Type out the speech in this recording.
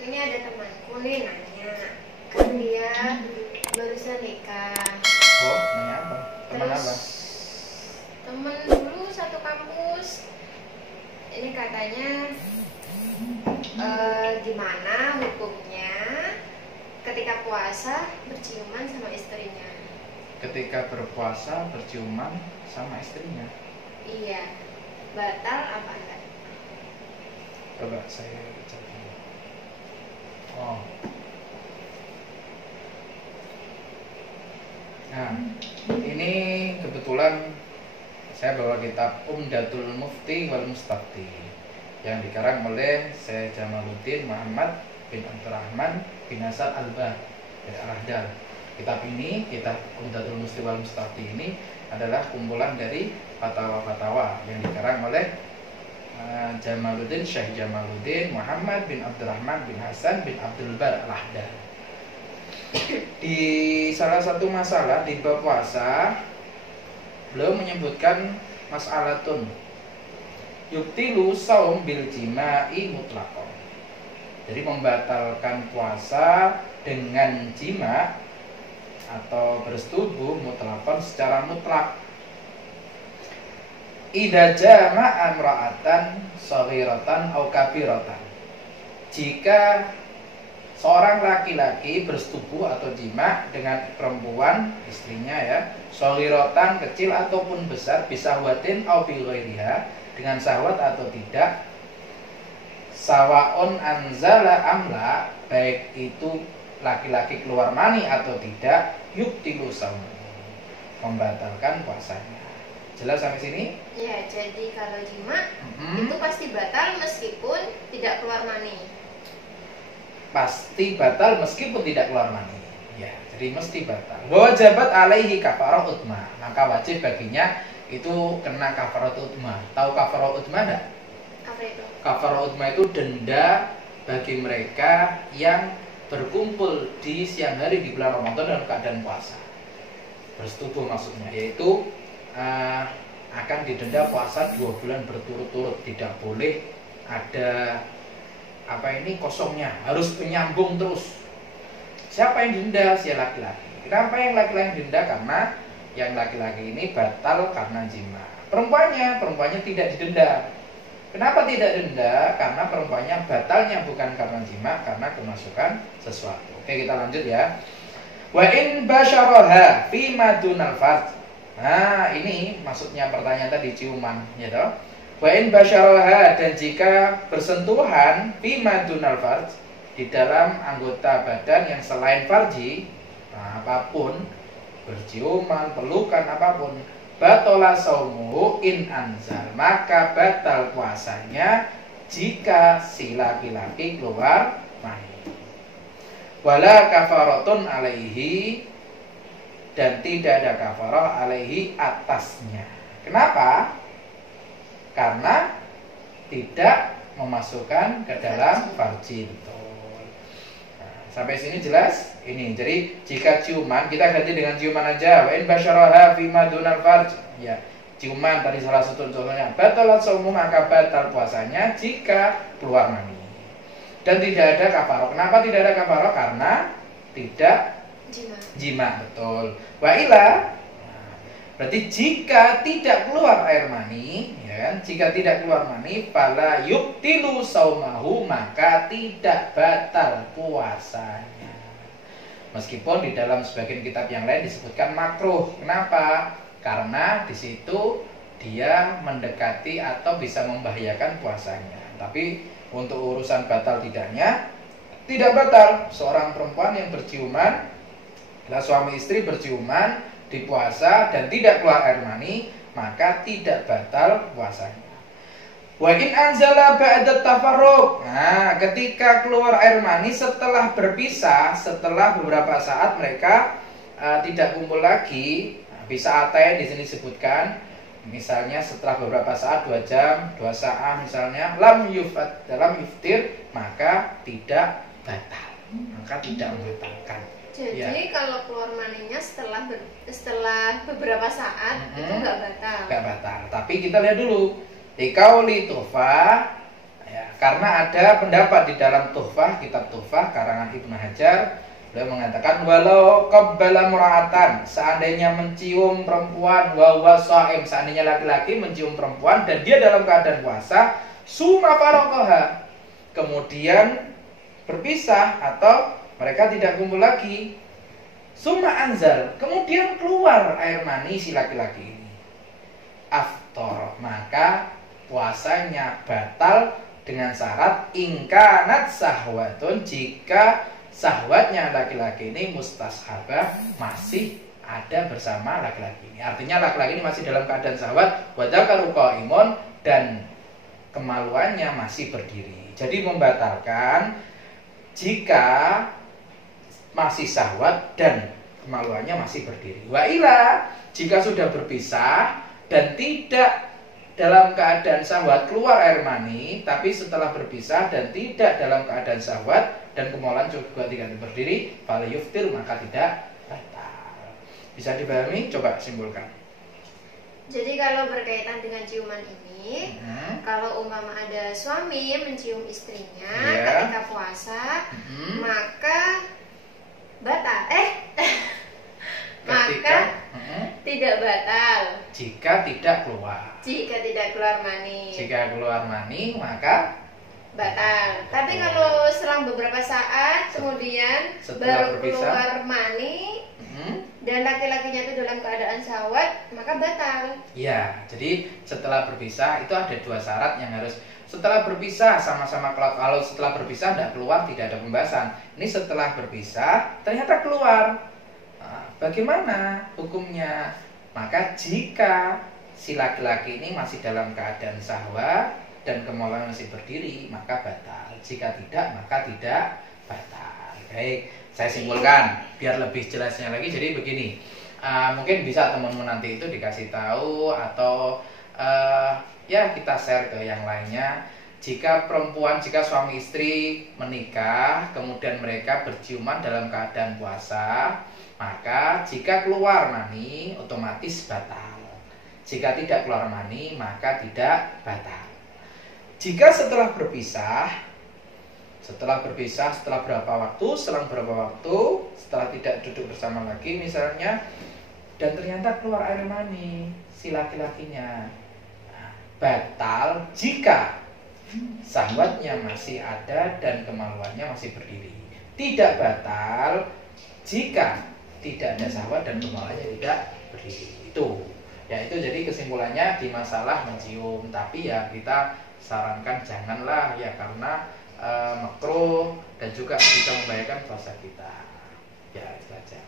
ini ada temanku nih nanya, kan dia barusan nikah. Oh, nanya apa? Teman Terus apa? temen dulu satu kampus. Ini katanya gimana hukumnya ketika puasa berciuman sama istrinya? Ketika berpuasa berciuman sama istrinya. Iya, batal apa enggak? Coba saya baca dulu. Oh. Nah, ini kebetulan saya bawa kitab Umdatul Mufti wal Mustafti yang dikarang oleh Syekh Jamaluddin Muhammad bin Abdurrahman bin Asad Al-Bah dari Al-Ahdal. Kitab ini, kitab Umdatul Mufti wal Mustafti ini adalah kumpulan dari fatwa-fatwa yang dikarang oleh Jamaluddin Syekh Jamaluddin Muhammad bin Abdurrahman bin Hasan bin Abdul Bar Al-Ahdal. Di salah satu masalah di bab puasa, beliau menyebutkan mas'alatun yubtilu saum bil jima'i mutlaqan. Jadi membatalkan puasa dengan jima atau bersetubuh mutlaqan secara mutlak. Idza jama'a imra'atan shaghiratan aw kabiratan. Jika seorang laki-laki bersetubuh atau jima dengan perempuan istrinya ya, shaghiratan kecil ataupun besar, bisahwatin aw bi ghairiha, dengan syahwat atau tidak, sawaun anzala amla, baik itu laki-laki keluar mani atau tidak, yubtilu shaum, membatalkan puasanya. Jelas sampai sini? Ya, jadi kalau jima itu pasti batal meskipun tidak keluar mani. Pasti batal meskipun tidak keluar mani. Ya, jadi mesti batal. Wajibat alaihi kafarah utma, maka wajib baginya itu kena kafarah utma. Tahu kafarah utma enggak? Apa itu? Kafarah utma itu denda bagi mereka yang berkumpul di siang hari di bulan Ramadan dalam keadaan puasa. Bersetubuh maksudnya, yaitu akan didenda puasa 2 bulan berturut-turut. Tidak boleh ada kosongnya, harus menyambung terus. Siapa yang denda? Si laki-laki. Kenapa yang laki-laki denda? Karena yang laki-laki ini batal karena jima. Perempuannya tidak didenda. Kenapa tidak denda? Karena perempuannya batalnya bukan karena jima, karena kemasukan sesuatu. Oke, kita lanjut ya. Wa in basyaraha fi madunal farj. Nah, ini maksudnya pertanyaan tadi ciuman, ya toh. Wa in basyaraha, dan jika bersentuhan fi madunal farj, di dalam anggota badan yang selain farji, nah, apapun, berciuman, pelukan, apapun, batola saumuhu in anzal, maka batal puasanya jika si laki-laki keluar mani. Wala kafaratun alaihi, dan tidak ada kafarah alaihi atasnya. Kenapa? Karena tidak memasukkan ke dalam farji. Betul. Nah, sampai sini jelas? Ini. Jadi jika ciuman, kita ganti dengan ciuman aja. Wa in basyaraha fi madunal farj. Ya, ciuman tadi salah satu contohnya. Batalat shaumuhu, maka batal puasanya jika keluar mani. Dan tidak ada kafarah. Kenapa tidak ada kafarah? Karena tidak jima, betul. Wa ila, berarti jika tidak keluar air mani, ya kan? Jika tidak keluar mani, fala yubtilu saumahu, maka tidak batal puasanya. Meskipun di dalam sebagian kitab yang lain disebutkan makruh. Kenapa? Karena di situ dia mendekati atau bisa membahayakan puasanya. Tapi untuk urusan batal tidaknya, tidak batal. Seorang perempuan yang berciuman, suami istri berciuman di puasa dan tidak keluar air mani, maka tidak batal puasanya. Wa in anzala ba'da tafarruq. Nah, ketika keluar air mani setelah berpisah, setelah beberapa saat mereka tidak kumpul lagi, bisa atain di sini disebutkan, misalnya setelah beberapa saat, 2 jam, 2 saat misalnya, lam yuftir, maka tidak batal, maka tidak membatalkan. Jadi ya, kalau keluar maninya setelah beberapa saat itu nggak batal. Nggak batal. Tapi kita lihat dulu di qauli tufa, Ya, karena ada pendapat di dalam Tuhfah, kitab Tuhfah karangan Ibnu Hajar, beliau mengatakan walau qabbala mura'atan, seandainya mencium perempuan, wa huwa shaim, seandainya laki-laki mencium perempuan dan dia dalam keadaan puasa, summa faraqaha, kemudian berpisah atau mereka tidak kumpul lagi, summa anzal, kemudian keluar air mani si laki-laki ini, aftar, maka puasanya batal dengan syarat ingkanat sahwatun, jika sahwatnya laki-laki ini mustashabah, masih ada bersama laki-laki ini. Artinya laki-laki ini masih dalam keadaan sahwat, wa dzakaru qaimun, dan kemaluannya masih berdiri. Jadi membatalkan jika masih sahwat dan kemaluannya masih berdiri. Wa ila, jika sudah berpisah dan tidak dalam keadaan syahwat keluar air mani, tapi setelah berpisah dan tidak dalam keadaan syahwat dan kemaluan juga tidak berdiri, fala yuftir, maka tidak batal. Bisa dipahami? Coba simpulkan. Jadi kalau berkaitan dengan ciuman ini, kalau umpama ada suami mencium istrinya ketika puasa, maka batal. Maka tidak batal jika tidak keluar. Jika tidak keluar mani. Jika keluar mani maka batal. Tapi kalau selang beberapa saat kemudian baru berpisah, keluar mani dan laki-lakinya itu dalam keadaan syahwat, maka batal. Ya, jadi setelah berpisah itu ada dua syarat yang harus. Setelah berpisah sama-sama, kalau setelah berpisah tidak keluar tidak ada pembahasan. Ini setelah berpisah ternyata keluar. Bagaimana hukumnya? Maka jika si laki-laki ini masih dalam keadaan syahwat dan kemaluan masih berdiri, maka batal. Jika tidak, maka tidak batal. Baik, saya simpulkan biar lebih jelasnya lagi. Jadi begini, mungkin bisa teman-teman nanti itu dikasih tahu atau ya kita share ke yang lainnya. Jika suami istri menikah, kemudian mereka berciuman dalam keadaan puasa, maka jika keluar mani otomatis batal. Jika tidak keluar mani maka tidak batal. Jika setelah berpisah setelah berapa waktu, selang berapa waktu, setelah tidak duduk bersama lagi misalnya, dan ternyata keluar air mani si laki-lakinya, batal jika syahwatnya masih ada dan kemaluannya masih berdiri. Tidak batal jika tidak ada syahwat dan kemaluannya tidak berdiri. Itu jadi kesimpulannya di masalah mencium. Tapi ya kita sarankan janganlah ya, karena makruh dan juga bisa membahayakan puasa kita. Ya itu saja.